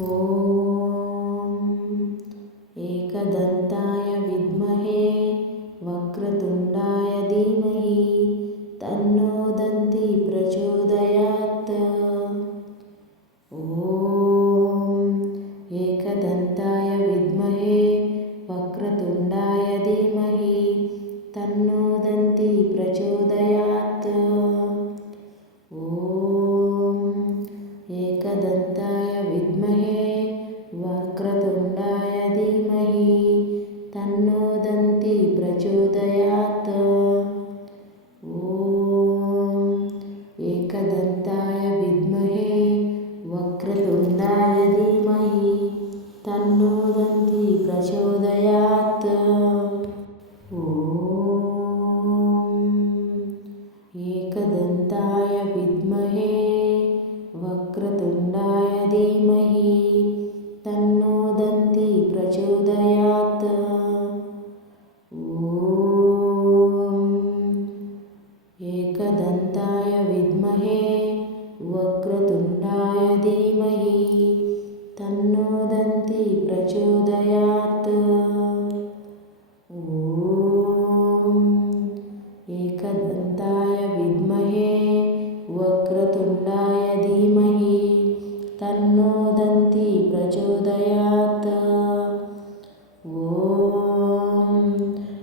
ॐ एकदन्ताय विद्महे than northern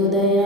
ഉദയ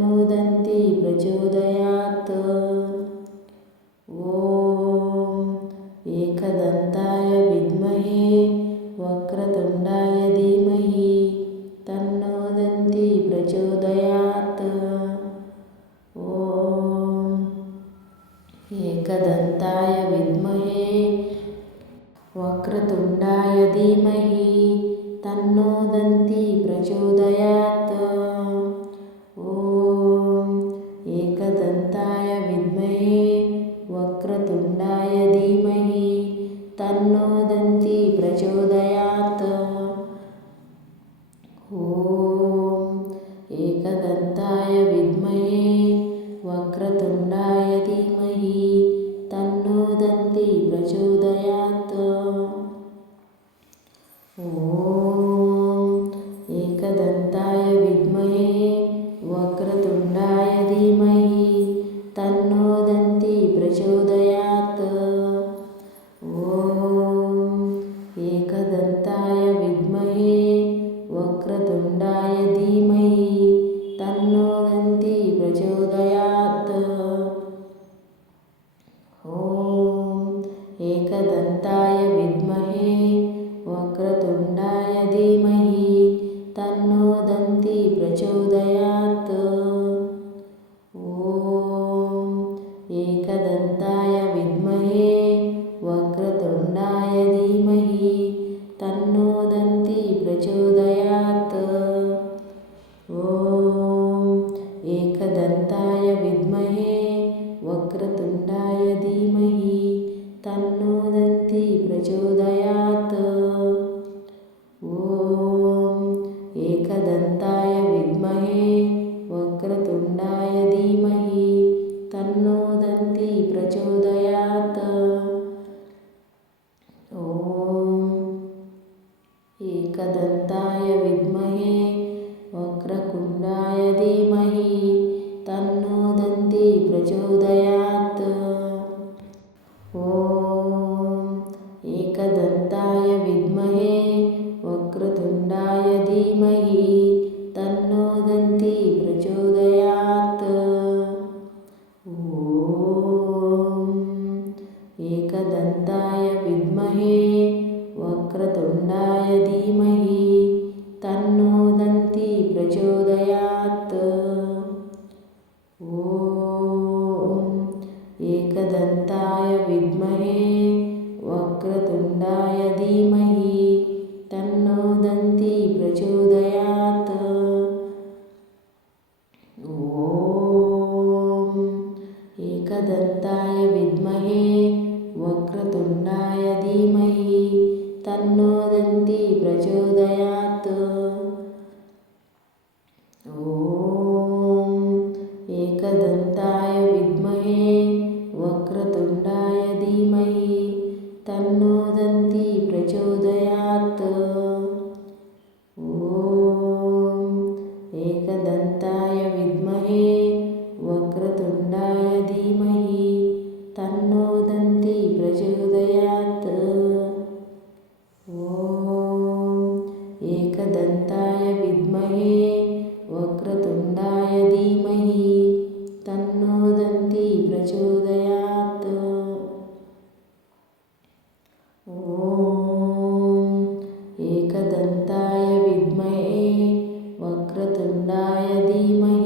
मोदन्ति प्रचोदयात् वक्रतुण्डाय एकदन्ताय विद्महे वक्रतुण्डाय धीमहि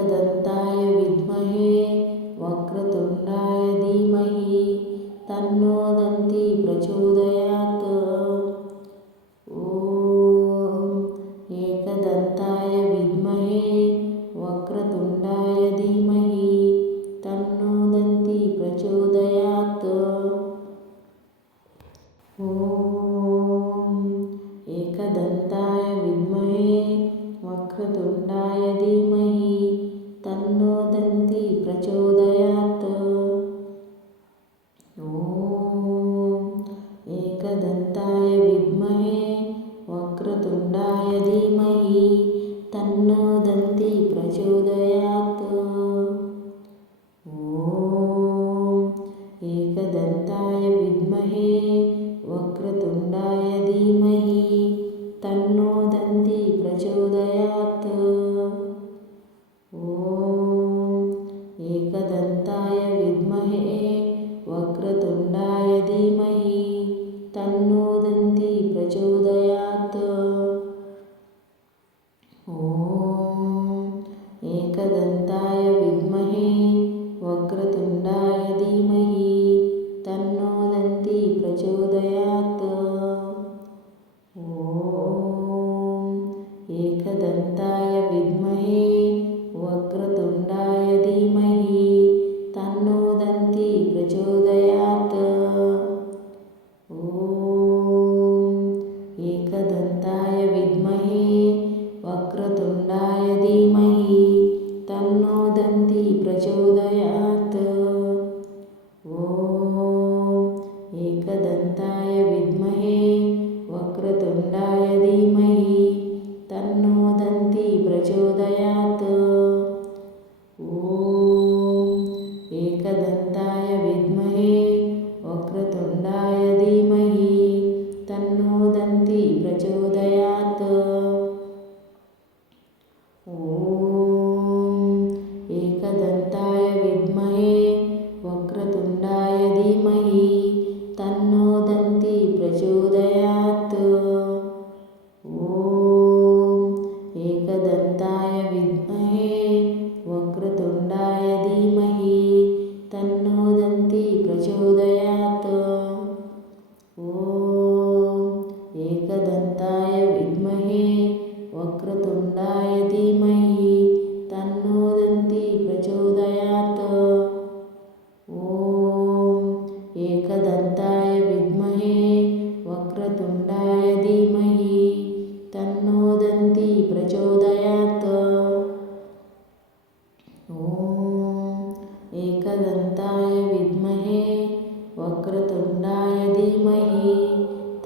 ಏಕದಂತ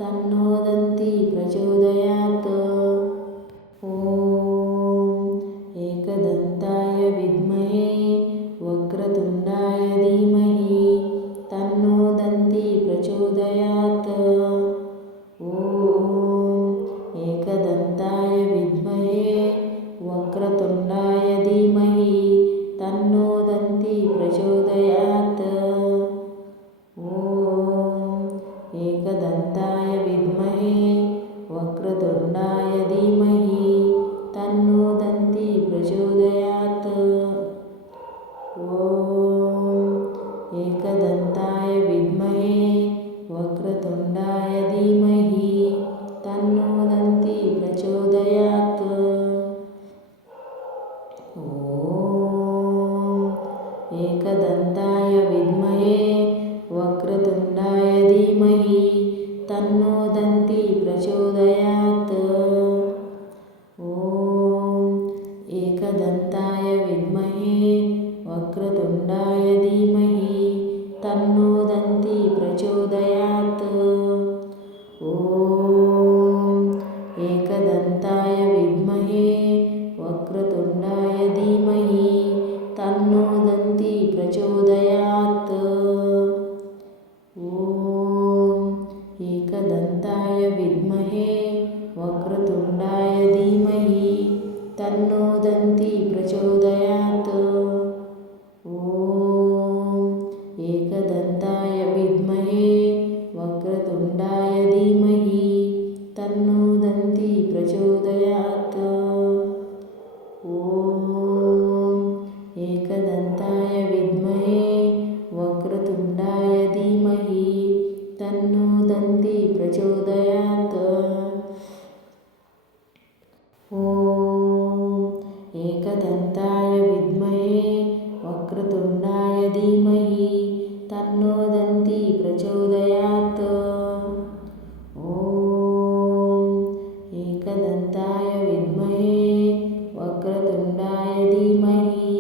तन्नो वक्रतुण्डाय धीमहि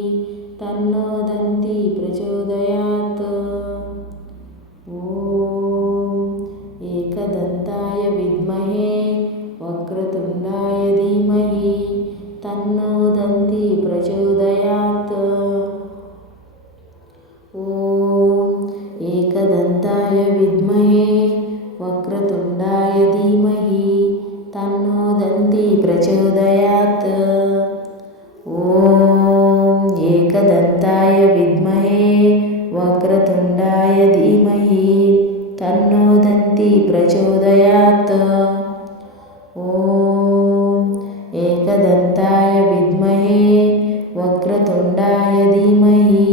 धीमहि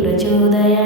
ಪ್ರಚೋದಯ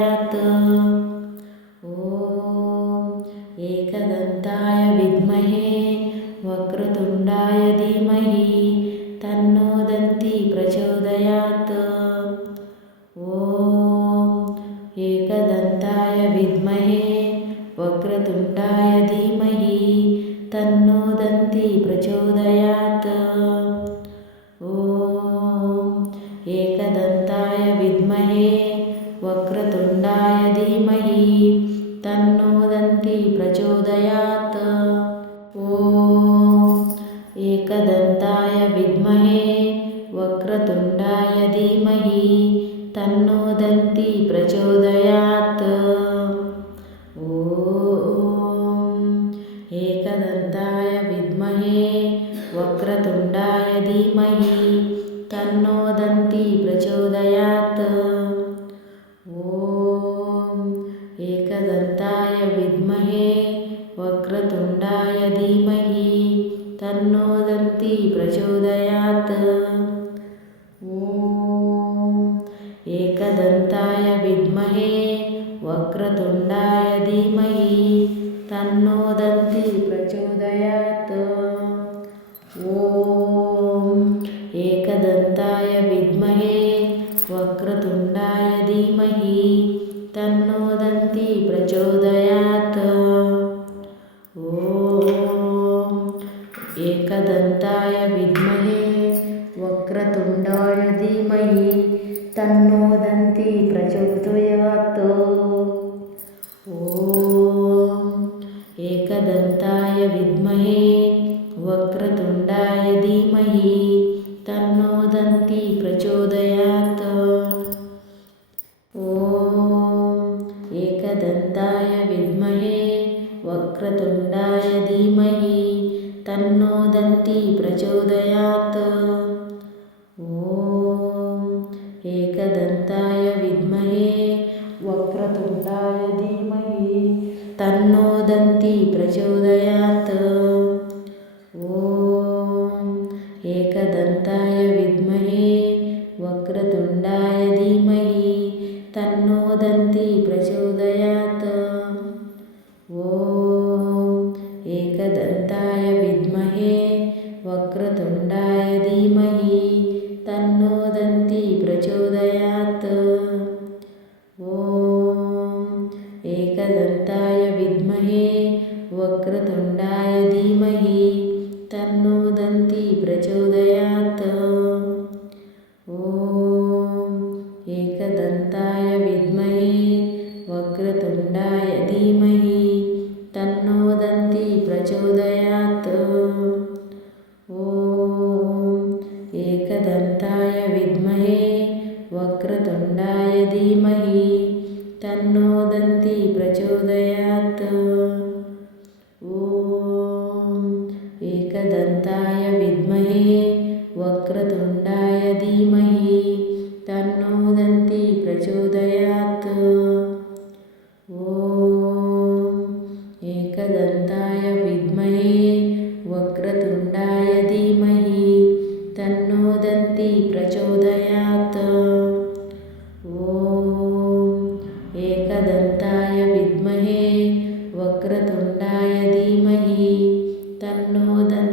प्रचोदयात्। ॐ एकदन्ताय विद्महे वक्रतुण्डाय धीमहि मोदन्ति प्रचोदयात्। ॐ एकदन्ताय विद्महे वक्रतुण्डाय धीमहि तन्मोदन्ति प्रचोदयात्। ॐ एकदन्ताय विद्महे तन्नो प्रचोदयात्। प्रचोदयात्। ॐ एकदन्ताय विद्महे वक्रतुण्डाय धीमहि।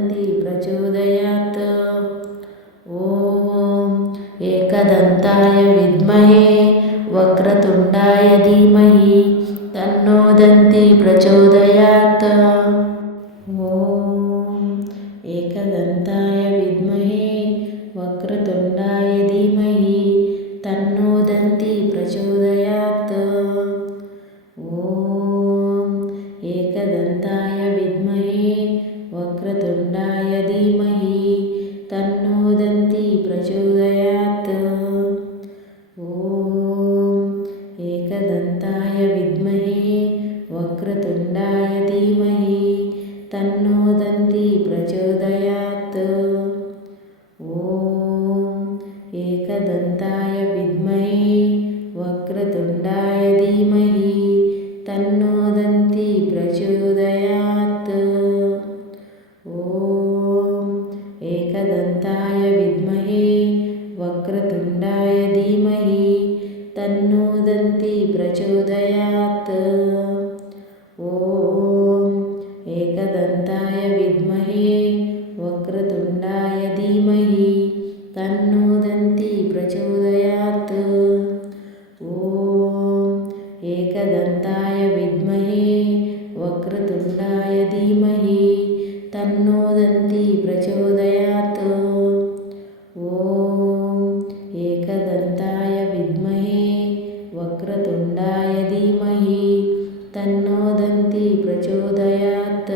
प्रचोदयात्। ॐ एकदन्ताय विद्महे वक्रतुण्डाय धीमहि तन्नो दन्ती प्रचोदयात्। वक्रतुण्डाय धीमहि तन्नो दन्ती प्रचोदयात्